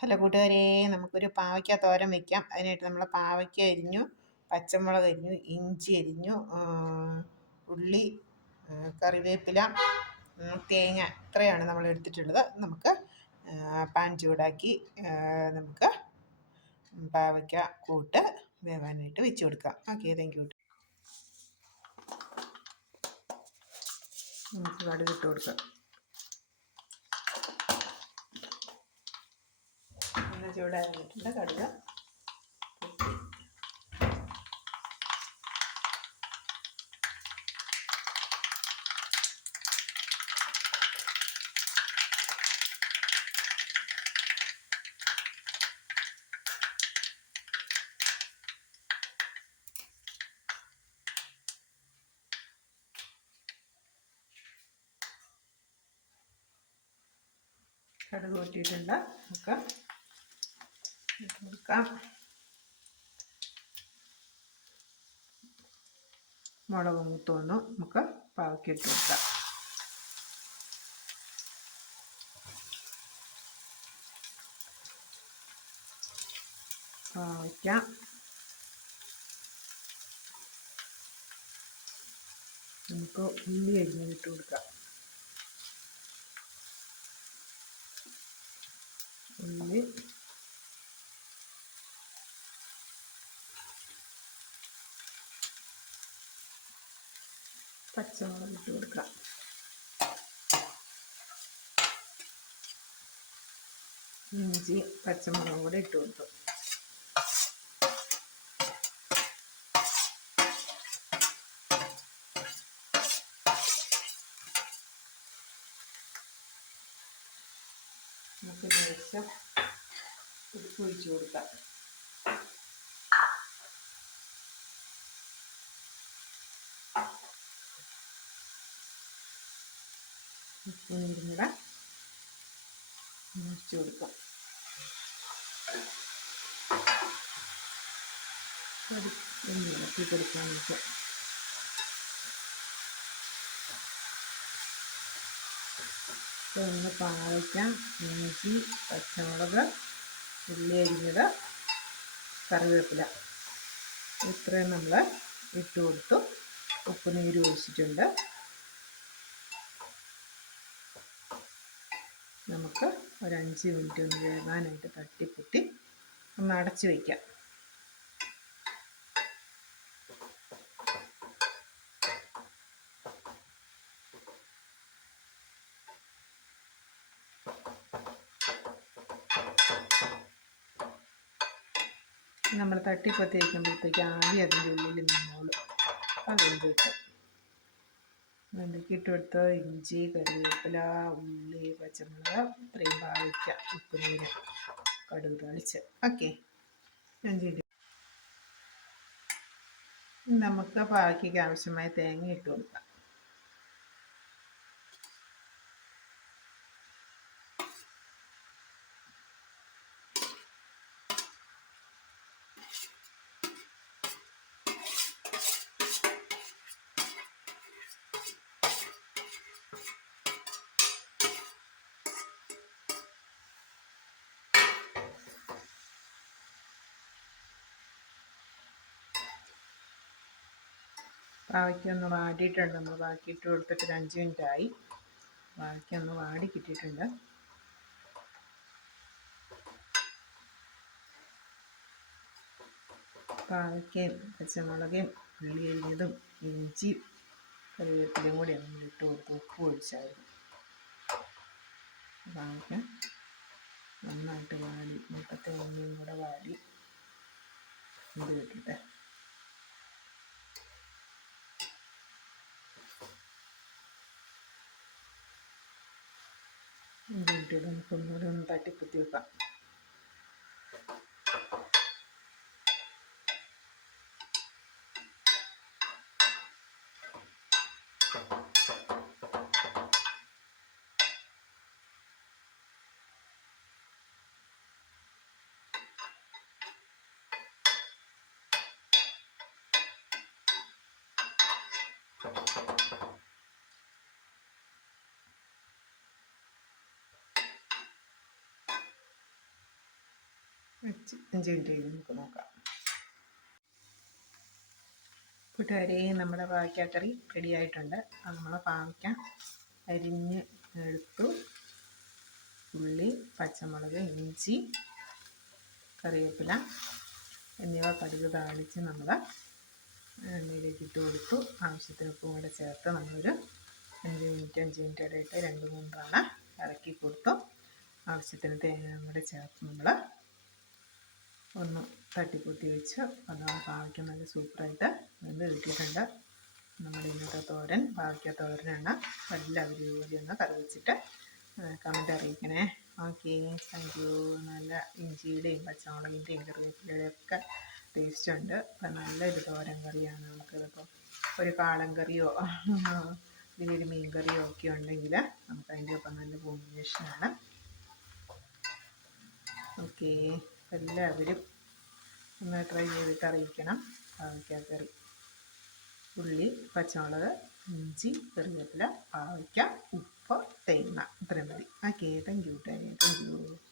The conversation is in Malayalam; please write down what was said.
ഹലോ കൂട്ടുകാരെ നമുക്കൊരു പാവയ്ക്ക തോരൻ വെക്കാം. അതിനായിട്ട് നമ്മൾ പാവയ്ക്ക അരിഞ്ഞു പച്ചമുളക് അരിഞ്ഞു ഇഞ്ചി അരിഞ്ഞു ഉള്ളി കറിവേപ്പില തേങ്ങ ഇത്രയാണ് നമ്മൾ എടുത്തിട്ടുള്ളത്. നമുക്ക് പാൻ ചൂടാക്കി നമുക്ക് പാവയ്ക്ക കൂട്ട് വേവാനായിട്ട് വെച്ച് കൊടുക്കാം. ഓക്കെ താങ്ക് യു നമുക്ക് കടുകിട്ട് കൊടുക്കാം ഒന്ന് ചൂടായി വന്നിട്ടുണ്ട്. കടുക്. കടുക് കൂട്ടിയിട്ടുണ്ട് നമുക്ക് കൊടുക്കാം. മുളക് മൂത്ത് വന്നു നമുക്ക് പാവയ്ക്ക് ഇട്ട് കൊടുക്കാം. പാവയ്ക്ക. നമുക്ക് ഉള്ളി അരിഞ്ഞിട്ട് കൊടുക്കാം. ഉള്ളി. പച്ചമുളക് ഇട്ട് കൊടുക്കാം. ഇഞ്ചി പച്ചമുളകും കൂടെ ഇട്ട് കൊടുത്തു. നമുക്ക് ലേശം ഉപ്പ് ഒഴിച്ച് കൊടുക്കാം. ഉപ്പും കൂടെ ഒഴിച്ച് കൊടുക്കാം. ഒന്ന് ഇളക്കി കൊടുക്കാൻ വെച്ചാൽ ഒന്ന് പാവയ്ക്ക. ഇഞ്ചി പച്ചമുളക് ഉള്ളി അരിഞ്ഞത് കറിവേപ്പില. ഇത്രയും നമ്മൾ ഇട്ട് കൊടുത്തു. ഉപ്പ് നീര് ഒഴിച്ചിട്ടുണ്ട്. നമുക്ക് ഒരു അഞ്ച് മിനിറ്റ് ഒന്ന് വേകാനായിട്ട് തട്ടിപ്പൊട്ടി ഒന്ന് അടച്ച് വയ്ക്കാം നമ്മൾ തട്ടിപ്പൊത്തി വയ്ക്കുമ്പോഴത്തേക്ക് ആദ്യം അതിന്റെ ഉള്ളിൽ നിന്നോളും. അതുകൊണ്ട് കിട്ടും. വെണ്ടയ്ക്ക് എടുത്ത് ഇഞ്ചി കറിവേപ്പില ഉള്ളി പച്ചമുളക് ഇത്രയും ഭാവിക്ക ഉപ്പുനീര് കടുക് തളിച്ച് ഓക്കെ. നമുക്ക് ബാക്കിക്ക് ആവശ്യമായ തേങ്ങ ഇട്ട് കൊടുക്കാം. ഒന്ന് വാടിയിട്ടുണ്ട്. നമ്മൾ ബാക്കി ഇട്ട് കൊടുത്തിട്ട് ഒരു അഞ്ച് മിനിറ്റ് ആയി പാവയ്ക്ക ഒന്ന് വാടി കിട്ടിയിട്ടുണ്ട്. പാവയ്ക്കയും പച്ചമുളകയും ഉള്ളി അരിഞ്ഞതും ഇഞ്ചിയും കറിവേപ്പിലയും കൂടി നമ്മൾ ഇട്ട് കൊടുത്ത് ഉപ്പ് ഒഴിച്ചായിരുന്നു. പാവയ്ക്ക നന്നായിട്ട് വാടി. മുട്ടത്തെ ഒന്നും കൂടെ വാടി. ഇത് കിട്ടട്ടെ കൂട്ടിയിട്ട് നമുക്ക് ഒന്നുകൂടി ഒന്ന് തട്ടിക്കുത്തി വെക്കാം Thank you. വെച്ച് മിനിറ്റ് കഴിഞ്ഞ് നമുക്ക് നോക്കാം. കൂട്ടുകാരെ നമ്മുടെ പാവയ്ക്കാക്കറി റെഡിയായിട്ടുണ്ട് അത് നമ്മളെ പാവയ്ക്ക അരിഞ്ഞ് എടുത്തു. ഉള്ളി പച്ചമുളക് ഇഞ്ചി കറിവേപ്പില എന്നിവ കടുക് താളിച്ച് നമ്മൾ എണ്ണയിലേക്ക് ഇട്ട് കൊടുത്തു. ആവശ്യത്തിന് ഉപ്പും കൂടെ ചേർത്ത് നമ്മളൊരു അഞ്ച് മിനിറ്റ് അഞ്ച് മിനിറ്റ് ഇടയിട്ട് രണ്ട് മൂന്ന് തവണ ഇറക്കി കൊടുത്തു. ആവശ്യത്തിന് തേങ്ങ കൂടെ ചേർത്ത് നമ്മൾ ഒന്ന് തട്ടിപ്പൊത്തി വെച്ച് അത് പാവയ്ക്ക നല്ല സൂപ്പറായിട്ട് വെന്ത് കിട്ടിയിട്ടുണ്ട്. നമ്മുടെ ഇന്നത്തെ തോരൻ പാവയ്ക്ക തോരനാണ്. എല്ലാവരും ഇതുപോലെ ഒന്ന് കറിവെച്ചിട്ട് കമന്റ് അറിയിക്കണേ. ഓക്കെ താങ്ക് യു നല്ല ഇഞ്ചിയുടെയും പച്ചമുളകിന്റെയും കറിവേപ്പിലയുടെയും ഒക്കെ ടേസ്റ്റ് ഉണ്ട്. അപ്പം നല്ലൊരു തോരൻ കറിയാണ് നമുക്കിതിപ്പോൾ ഒരു കാളൻ കറിയോ ഇതിലൊരു മീൻ കറിയോ ഒക്കെ ഉണ്ടെങ്കിൽ നമുക്ക് അതിന്റെ ഒപ്പം നല്ല കോമ്പിനേഷനാണ് ഓക്കെ എല്ലാവരും ഒന്ന് ട്രൈ ചെയ്തിട്ട് അറിയിക്കണം. പാവയ്ക്ക കറി. ഉള്ളി പച്ചമുളക് ഇഞ്ചി കറിവേപ്പില പാവയ്ക്ക ഉപ്പ് തേങ്ങ. ഇത്രയും മതി. Okay thank you thank you